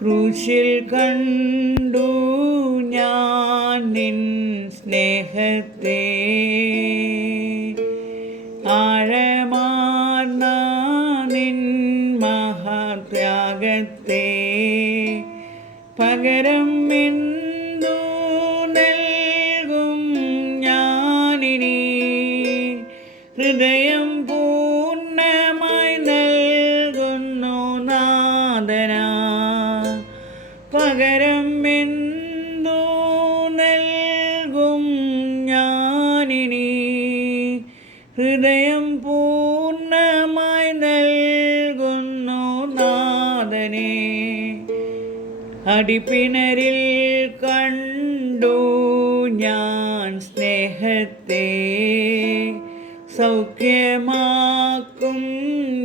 ക്രൂശിൽ കണ്ടു ഞാൻ നിൻ സ്നേഹത്തെ, ആഴമാർന്ന നിൻ മഹാത്യാഗത്തെ. പകരം എന്തു നൽകും ഞാനിനി? ഹൃദയം പൂർണ്ണമായി നൽകുന്നു നാഥനാ. പകരം എന്തു നൽകും ഞാനിനി? ഹൃദയം പൂർണ്ണമായി നൽകുന്നു നാഥനേ. അടിപ്പിണരിൽ കണ്ടു ഞാൻ സ്നേഹത്തെ, സൗഖ്യമാക്കും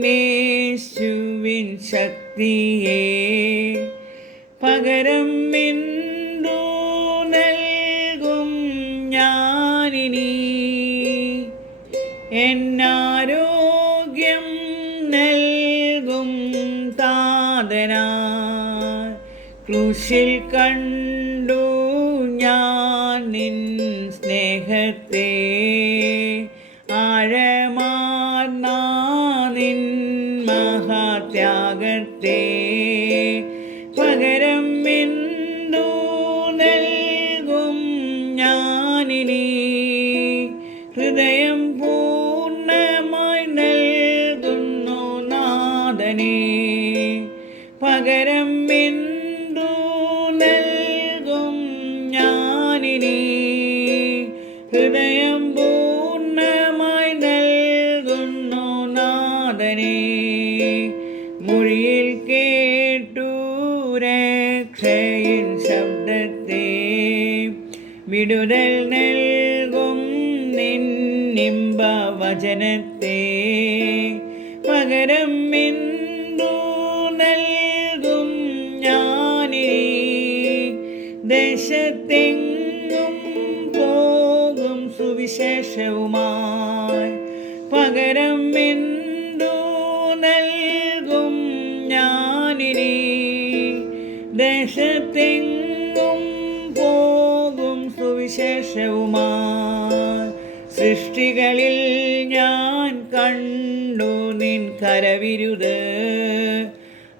യേശുവിൻ ശക്തിയെ. പകരം എന്തു നൽകും ഞാനിനി? എന്നാരോഗ്യം നൽകും താതനാ. ക്രൂശിൽ കണ്ടു ഞാൻ നിൻ സ്നേഹത്തെ, ആഴമാർന്ന നിൻ മഹാത്യാഗത്തെ. പകരം എന്തു നൽകും ഞാനിനി? ഹൃദയം പൂർണ്ണമായി നൽകുന്നു നാഥനേ. പകരം എന്തു നൽകും ഞാനിനി? ഹൃദയം പൂർണ്ണമായി നൽകുന്നു നാഥനേ. മൊഴിയിൽ കേട്ടു രക്ഷയിൻ ശബ്ദത്തെ, വിടുതൽ നൽകും നിന്നിമ്പ വചനത്തെ. പകരം എന്തു നൽകും ഞാനിനി? ദേശത്തെങ്ങും പോകും സുവിശേഷവുമായി. പകരം എന്തു നൽകും ഞാനിനി? ദേശത്തെങ്ങും പോകും സുവിശേഷവുമായി. സൃഷ്ടികളിൽ ഞാൻ കണ്ടു നിൻ കരവിരുത്,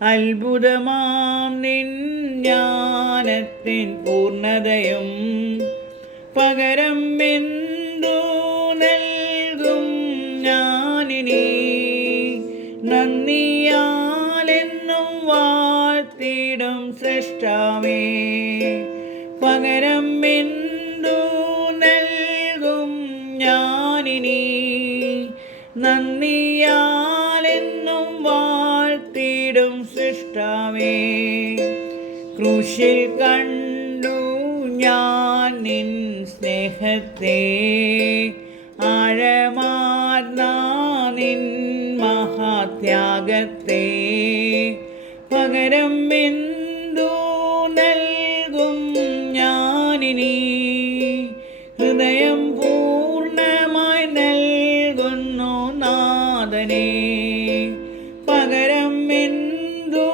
അത്ഭുതമാം നിൻ ജ്ഞാനത്തിൻ പൂർണ്ണതയും. പകരം എന്തു നൽകും ഞാനിനി? നന്ദിയാലെന്നും വാഴ്ത്തിടും സൃഷ്ടാവേ. പകരം എന്തു നൽകും ഞാനിനി? നന്ദിയാലെന്നും വാഴ്ത്തിടും സൃഷ്ടാവേ. ക്രൂശിൽ കണ്ടു ഞാൻ നിൻ സ്നേഹത്തെ, ആഴമാർന്ന നിൻ മഹാത്യാഗത്തെ. പകരം എന്തു നൽകും ഞാനിനി? ഹൃദയം പൂർണ്ണമായി നൽകുന്നു നാഥനേ. പകരം എന്തു